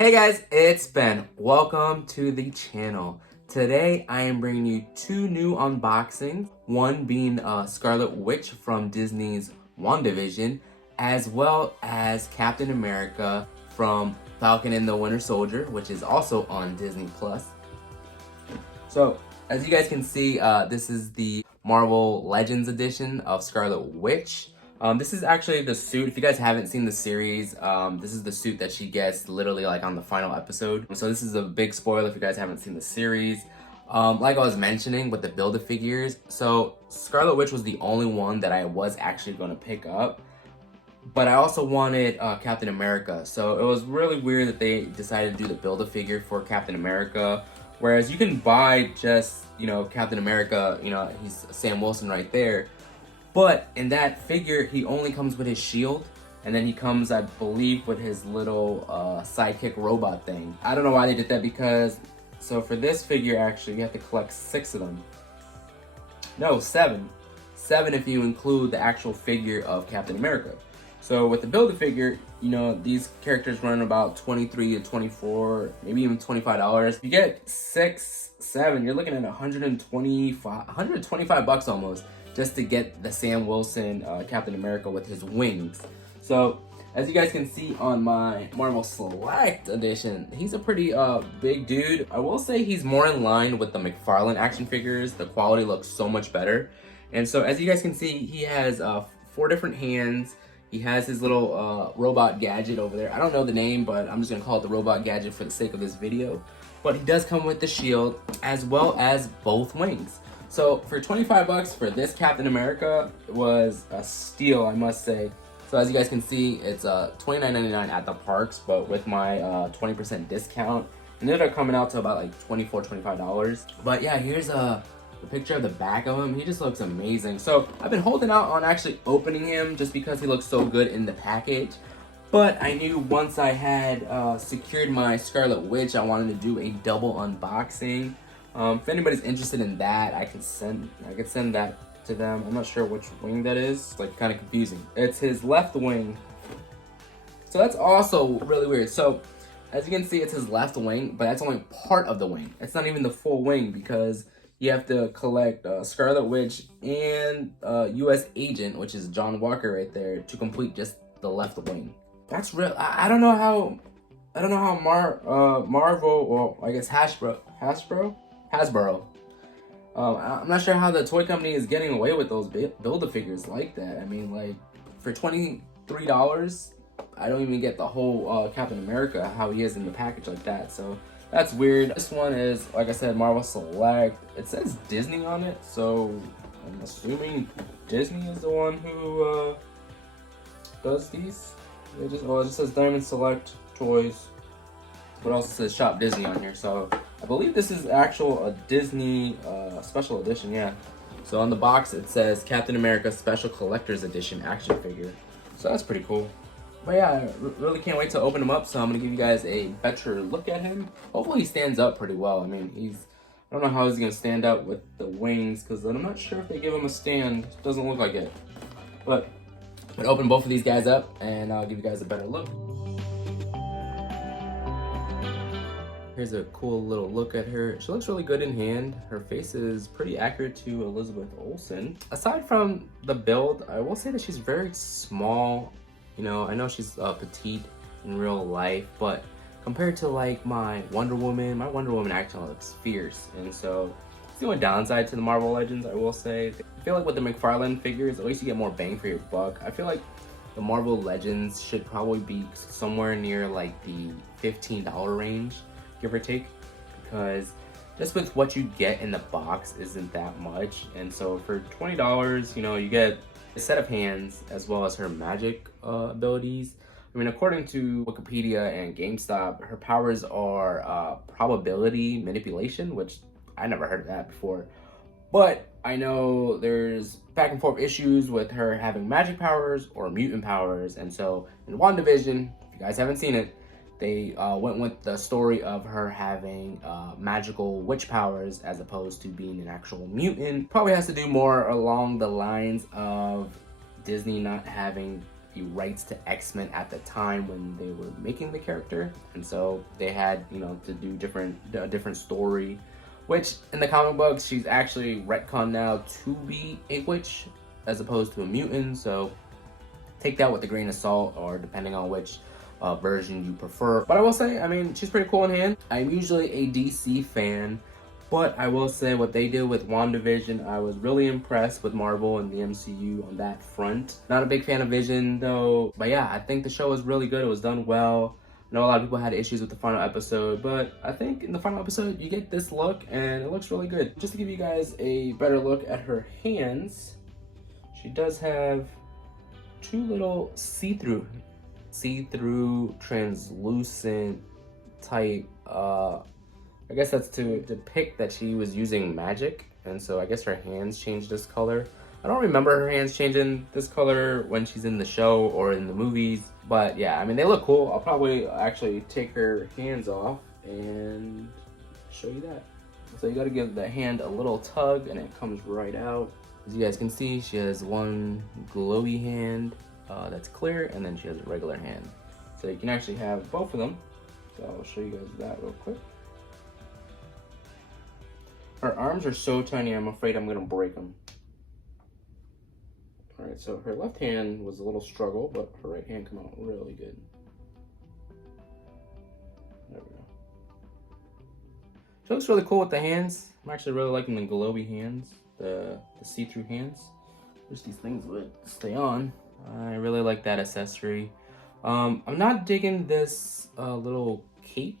Hey guys, it's Ben. Welcome to the channel. Today I am bringing you two new unboxings, one being Scarlet Witch from Disney's Wandavision, as well as Captain America from Falcon and the Winter Soldier, which is also on Disney+. So, as you guys can see, this is the Marvel Legends edition of Scarlet Witch. This is actually the suit. If you guys haven't seen the series, this is the suit that she gets literally like on the final episode. So this is a big spoiler if you guys haven't seen the series. Like I was mentioning with the Build-A-Figures, so Scarlet Witch was the only one that I was actually going to pick up. But I also wanted Captain America, so it was really weird that they decided to do the Build-A-Figure for Captain America. Whereas you can buy just, Captain America, he's Sam Wilson right there. But in that figure, he only comes with his shield, and then he comes, I believe, with his little sidekick robot thing. I don't know why they did that because, so for this figure, actually, you have to collect 6 of them. No, 7. 7 if you include the actual figure of Captain America. So with the Build-A-Figure, these characters run about $23 to $24, maybe even $25. You get 6, 7, you're looking at $125 almost, just to get the Sam Wilson Captain America with his wings. So, as you guys can see on my Marvel Select edition, he's a pretty big dude. I will say he's more in line with the McFarlane action figures. The quality looks so much better. And so, as you guys can see, he has 4 different hands. He has his little robot gadget over there. I don't know the name, but I'm just gonna call it the robot gadget for the sake of this video. But he does come with the shield, as well as both wings. So for $25 for this Captain America was a steal, I must say. So as you guys can see, it's $29.99 at the parks, but with my 20% discount, it ended up coming out to about like $24, $25. But yeah, here's a picture of the back of him. He just looks amazing. So I've been holding out on actually opening him just because he looks so good in the package. But I knew once I had secured my Scarlet Witch, I wanted to do a double unboxing. If anybody's interested in that, I could send that to them. I'm not sure which wing that is. It's like kind of confusing. It's his left wing. So that's also really weird. So as you can see, it's his left wing, but that's only part of the wing. It's not even the full wing because you have to collect Scarlet Witch and U.S. Agent, which is John Walker right there, to complete just the left wing. That's real. I don't know how Marvel, or I guess Hasbro. I'm not sure how the toy company is getting away with those Build-A-Figures like that. I mean, like, for $23, I don't even get the whole Captain America, how he is in the package like that. So that's weird. This one is, like I said, Marvel Select. It says Disney on it, so I'm assuming Disney is the one who does these. It just says Diamond Select Toys. But also says Shop Disney on here, so I believe this is a Disney special edition, yeah. So on the box it says Captain America Special Collector's Edition action figure. So that's pretty cool. But yeah, I really can't wait to open him up, so I'm gonna give you guys a better look at him. Hopefully he stands up pretty well. I mean, I don't know how he's gonna stand up with the wings, because I'm not sure if they give him a stand. It doesn't look like it. But I'm gonna open both of these guys up, and I'll give you guys a better look. Here's a cool little look at her. She looks really good in hand. Her face is pretty accurate to Elizabeth Olsen. Aside from the build, I will say that she's very small. I know she's petite in real life, but compared to like my Wonder Woman actually looks fierce. And so it's the only downside to the Marvel Legends, I will say. I feel like with the McFarlane figures, at least you get more bang for your buck. I feel like the Marvel Legends should probably be somewhere near like the $15 range, give or take, because just with what you get in the box isn't that much. And so for $20, you get a set of hands as well as her magic abilities. I mean, according to Wikipedia and GameStop, her powers are probability manipulation, which I never heard of that before. But I know there's back and forth issues with her having magic powers or mutant powers. And so in WandaVision, if you guys haven't seen it, they went with the story of her having magical witch powers as opposed to being an actual mutant. Probably has to do more along the lines of Disney not having the rights to X-Men at the time when they were making the character, and so they had, you know, to do a different story, which in the comic books she's actually retconned now to be a witch as opposed to a mutant, so take that with a grain of salt, or depending on which version you prefer. But I will say, I mean, she's pretty cool in hand. I'm usually a DC fan, but I will say what they did with Wandavision, I was really impressed with Marvel and the MCU on that front. Not a big fan of Vision though, but yeah, I think the show was really good. It was done well. I know a lot of people had issues with the final episode, but I think in the final episode you get this look and it looks really good. Just to give you guys a better look at her hands, she does have two little see-through translucent type, I guess that's to depict that she was using magic, and so I guess her hands changed this color. I don't remember her hands changing this color when she's in the show or in the movies, but yeah, I mean, they look cool. I'll probably actually take her hands off and show you that. So you gotta give the hand a little tug and it comes right out. As you guys can see, she has one glowy hand that's clear, and then she has a regular hand. So you can actually have both of them. So I'll show you guys that real quick. Her arms are so tiny, I'm afraid I'm gonna break them. All right, so her left hand was a little struggle, but her right hand came out really good. There we go. She looks really cool with the hands. I'm actually really liking the glowy hands, the see-through hands. Wish these things would stay on. I really like that accessory. I'm not digging this little cape,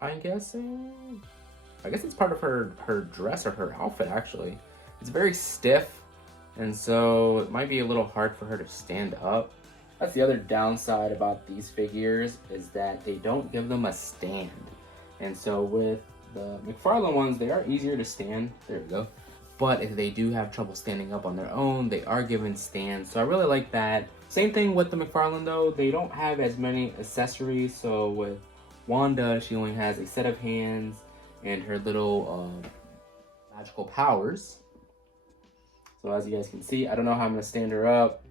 I'm guessing. I guess it's part of her dress or her outfit, actually. It's very stiff, and so it might be a little hard for her to stand up. That's the other downside about these figures, is that they don't give them a stand. And so with the McFarlane ones, they are easier to stand. There we go. But if they do have trouble standing up on their own, they are given stands. So I really like that. Same thing with the McFarlane though. They don't have as many accessories. So with Wanda, she only has a set of hands and her little magical powers. So as you guys can see, I don't know how I'm gonna stand her up,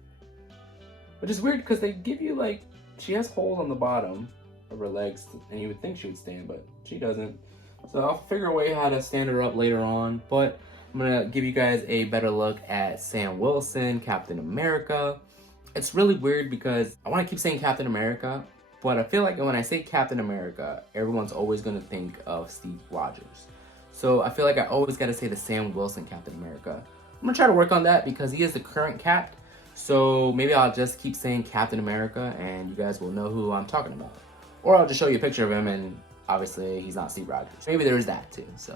which is weird because they give you, like, she has holes on the bottom of her legs, and you would think she would stand, but she doesn't. So I'll figure a way how to stand her up later on, but I'm gonna give you guys a better look at Sam Wilson, Captain America. It's really weird because I wanna keep saying Captain America, but I feel like when I say Captain America, everyone's always gonna think of Steve Rogers. So I feel like I always gotta say the Sam Wilson Captain America. I'm gonna try to work on that because he is the current Cap. So maybe I'll just keep saying Captain America and you guys will know who I'm talking about. Or I'll just show you a picture of him and obviously he's not Steve Rogers. Maybe there is that too, so.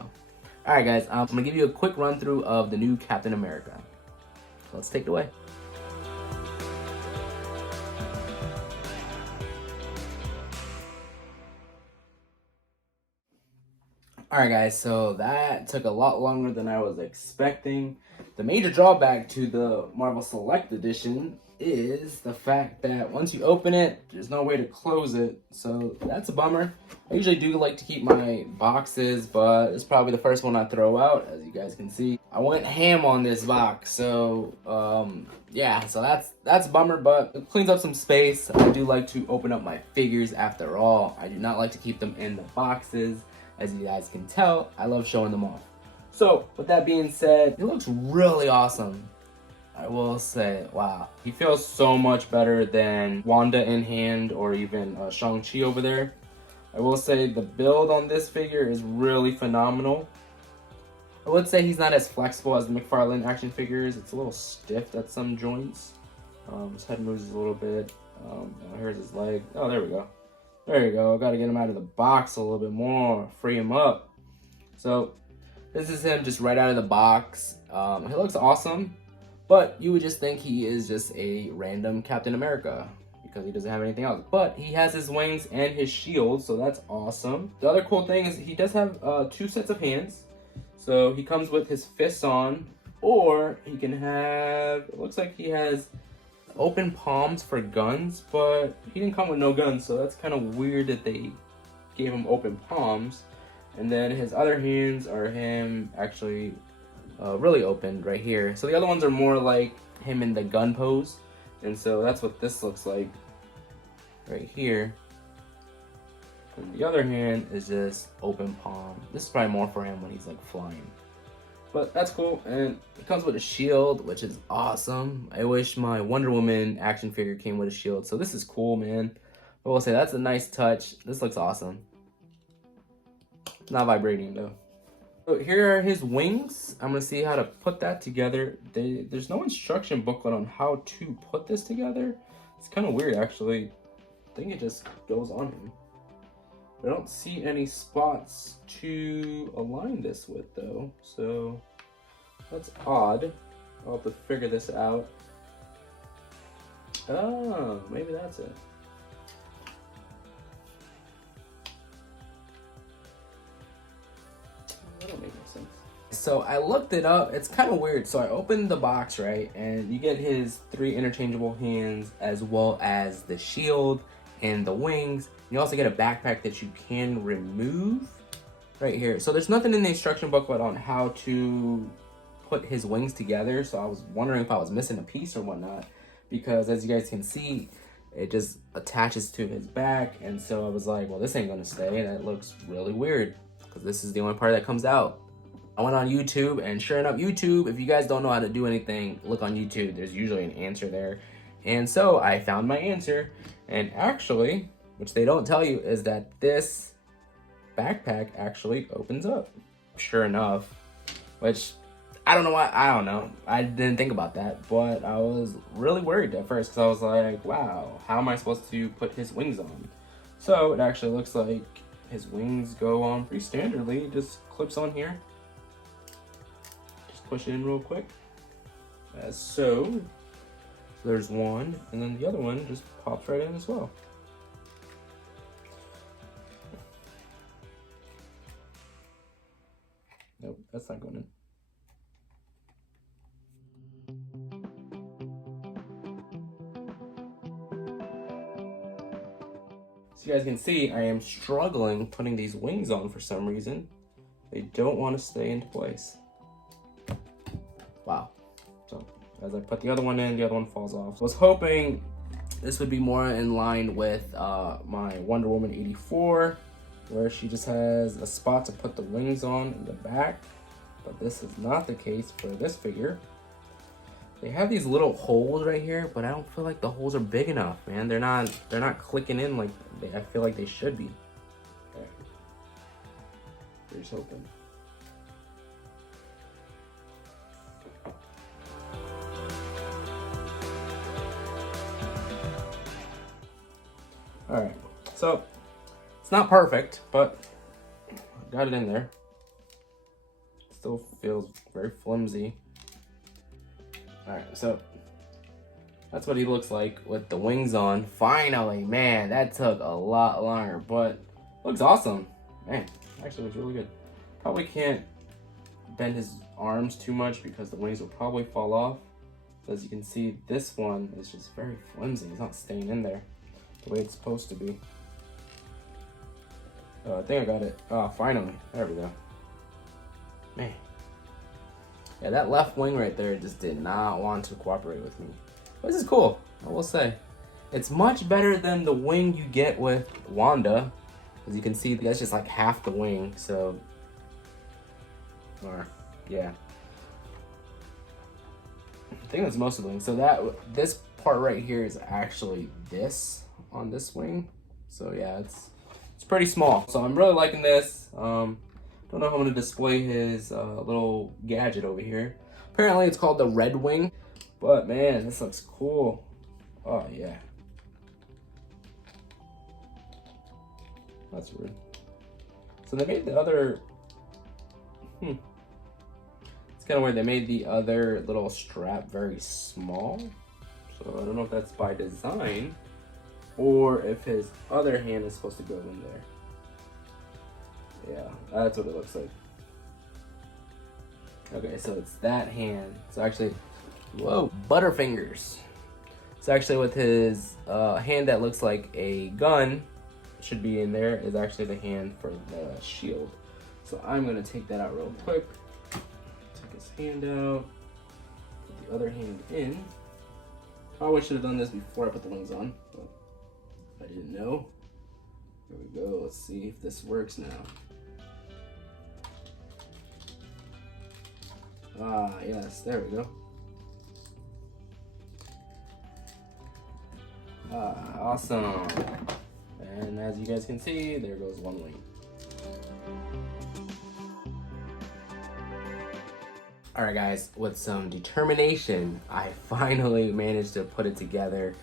All right, guys, I'm gonna give you a quick run through of the new Captain America. So let's take it away. All right, guys, so that took a lot longer than I was expecting. The major drawback to the Marvel Select Edition is the fact that once you open it, there's no way to close it. So that's a bummer. I usually do like to keep my boxes, but it's probably the first one I throw out, as you guys can see. I went ham on this box, so yeah, so that's a bummer, but it cleans up some space. I do like to open up my figures after all. I do not like to keep them in the boxes. As you guys can tell, I love showing them off. So, with that being said, he looks really awesome. I will say, wow. He feels so much better than Wanda in hand or even Shang-Chi over there. I will say the build on this figure is really phenomenal. I would say he's not as flexible as the McFarlane action figures. It's a little stiff at some joints. His head moves a little bit. Here's his leg. Oh, there we go. There you go. I got to get him out of the box a little bit more, free him up. So this is him just right out of the box. He looks awesome, but you would just think he is just a random Captain America because he doesn't have anything else. But he has his wings and his shield, so that's awesome. The other cool thing is he does have 2 sets of hands. So he comes with his fists on, or he can have, it looks like he has open palms for guns, but he didn't come with no guns, so that's kind of weird that they gave him open palms. And then his other hands are him actually really open right here. So the other ones are more like him in the gun pose, And so that's what this looks like right here. And the other hand is just open palm. This is probably more for him when he's like flying. But that's cool, and it comes with a shield, which is awesome. I wish my Wonder Woman action figure came with a shield, so this is cool, man. I will say that's a nice touch. This looks awesome. Not vibrating though. So here are his wings. I'm gonna see how to put that together. There's no instruction booklet on how to put this together. It's kind of weird, actually. I think it just goes on him. I don't see any spots to align this with though, so that's odd. I'll have to figure this out. Oh, maybe that's it. That don't make no sense. So I looked it up. It's kind of weird. So I opened the box, right, and you get his 3 interchangeable hands as well as the shield and the wings. You also get a backpack that you can remove right here. So there's nothing in the instruction booklet on how to put his wings together. So I was wondering if I was missing a piece or whatnot, because as you guys can see, it just attaches to his back. And so I was like, well, this ain't gonna stay. That looks really weird because this is the only part that comes out. I went on YouTube, and sure enough, YouTube, if you guys don't know how to do anything, look on YouTube. There's usually an answer there. And so I found my answer, and actually, which they don't tell you, is that this backpack actually opens up. Sure enough, which I don't know why, I don't know. I didn't think about that, but I was really worried at first because I was like, wow, how am I supposed to put his wings on? So it actually looks like his wings go on pretty standardly. It just clips on here. Just push it in real quick, as so. There's one, and then the other one just pops right in as well. Nope, that's not going in. So you guys can see, I am struggling putting these wings on for some reason. They don't want to stay into place. Wow. So as I put the other one in, the other one falls off. I was hoping this would be more in line with my Wonder Woman 84, where she just has a spot to put the wings on in the back, but this is not the case for this figure. They have these little holes right here, but I don't feel like the holes are big enough, man. They're not clicking in like I feel like they should be. Okay. Here's hoping. All right, so it's not perfect, but I got it in there. Still feels very flimsy. All right, so that's what he looks like with the wings on. Finally, man, that took a lot longer, but looks awesome. Man, actually looks really good. Probably can't bend his arms too much because the wings will probably fall off. So as you can see, this one is just very flimsy. It's not staying in there the way it's supposed to be. I think I got it. Oh, finally. There we go. Man. Yeah, that left wing right there just did not want to cooperate with me. But this is cool, I will say. It's much better than the wing you get with Wanda. As you can see, that's just like half the wing, so... Or, yeah. I think that's most of the wing. So this part right here is actually this on this wing. So yeah, it's pretty small. So I'm really liking this. Don't know how I'm gonna display his little gadget over here. Apparently it's called the Red Wing, but man, this looks cool. Oh yeah. That's weird. So they made the other, it's kind of weird. They made the other little strap very small. So I don't know if that's by design or if his other hand is supposed to go in there. Yeah, that's what it looks like. Okay, so it's that hand. So actually, whoa, Butterfingers. So actually with his hand that looks like a gun, should be in there, is actually the hand for the shield. So I'm gonna take that out real quick. Take his hand out, put the other hand in. Probably should have done this before I put the wings on, but I didn't know. There we go. Let's see if this works now. Ah, yes, there we go. Ah, awesome. And as you guys can see, there goes one wing. Alright guys, with some determination, I finally managed to put it together.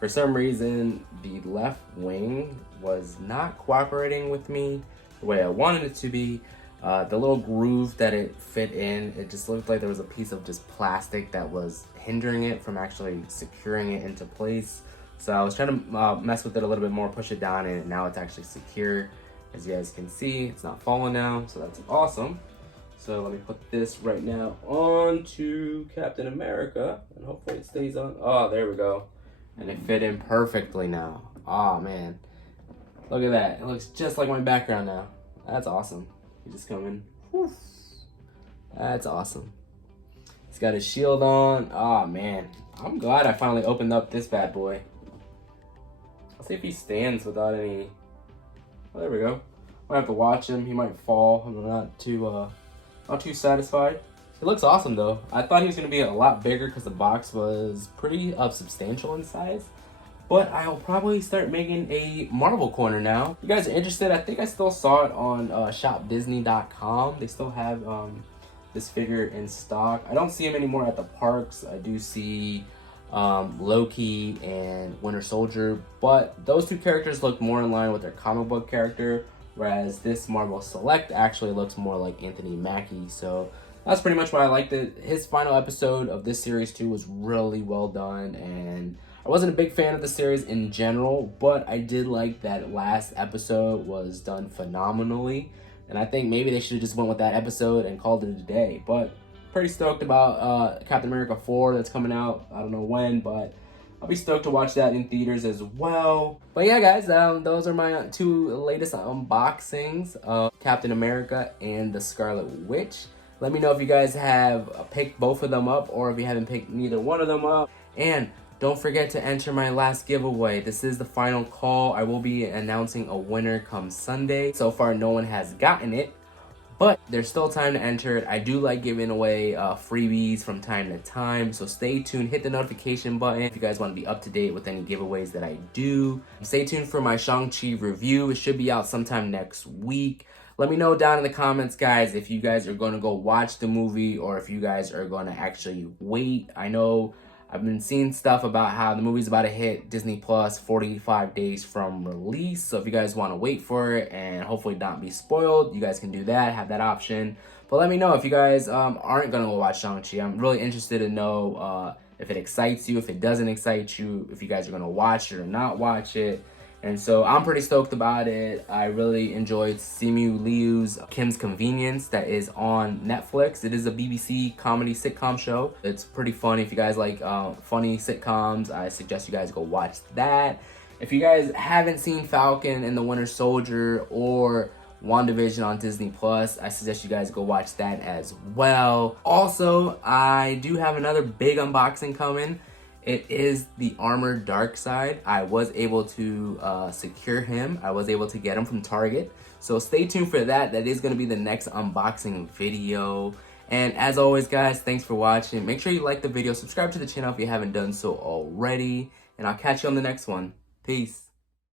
For some reason, the left wing was not cooperating with me the way I wanted it to be. The little groove that it fit in, it just looked like there was a piece of just plastic that was hindering it from actually securing it into place. So I was trying to mess with it a little bit more, push it down, and now it's actually secure. As you guys can see, it's not falling now, so that's awesome. So let me put this right now onto Captain America, and hopefully it stays on. Oh, there we go. And it fit in perfectly now. Oh man, look at that. It looks just like my background now. That's awesome. You just come in. Whew. That's awesome. He's got his shield on. Oh man, I'm glad I finally opened up this bad boy. I'll see if he stands without any. Oh, there we go. Might have to watch him. He might fall. I'm not too satisfied. It looks awesome though. I thought he was gonna be a lot bigger because the box was pretty substantial in size. But I'll probably start making a Marvel corner now. If you guys are interested, I think I still saw it on shopdisney.com. They still have this figure in stock. I don't see him anymore at the parks. I do see Loki and Winter Soldier, but those two characters look more in line with their comic book character, whereas this Marvel Select actually looks more like Anthony Mackie. So that's pretty much why I liked it. His final episode of this series too was really well done, and I wasn't a big fan of the series in general, but I did like that last episode was done phenomenally, and I think maybe they should have just went with that episode and called it a day. But pretty stoked about Captain America 4 that's coming out. I don't know when, but I'll be stoked to watch that in theaters as well. But yeah, guys, those are my two latest unboxings of Captain America and the Scarlet Witch. Let me know if you guys have picked both of them up or if you haven't picked neither one of them up. And don't forget to enter my last giveaway. This is the final call. I will be announcing a winner come Sunday. So far, no one has gotten it, but there's still time to enter it. I do like giving away freebies from time to time, so stay tuned. Hit the notification button if you guys want to be up to date with any giveaways that I do. Stay tuned for my Shang-Chi review. It should be out sometime next week. Let me know down in the comments, guys, if you guys are going to go watch the movie or if you guys are going to actually wait. I know I've been seeing stuff about how the movie's about to hit Disney Plus 45 days from release. So if you guys want to wait for it and hopefully not be spoiled, you guys can do that, have that option. But let me know if you guys aren't going to go watch Shang-Chi. I'm really interested to know if it excites you, if it doesn't excite you, if you guys are going to watch it or not watch it. And so I'm pretty stoked about it. I really enjoyed Simu Liu's Kim's Convenience that is on Netflix. It is a BBC comedy sitcom show. It's pretty funny. If you guys like funny sitcoms, I suggest you guys go watch that. If you guys haven't seen Falcon and the Winter Soldier or Wandavision on Disney Plus, I suggest you guys go watch that as well. Also, I do have another big unboxing coming. It is the Armored Darkseid. I was able to secure him. I was able to get him from Target. So stay tuned for that. That is going to be the next unboxing video. And as always, guys, thanks for watching. Make sure you like the video. Subscribe to the channel if you haven't done so already. And I'll catch you on the next one. Peace.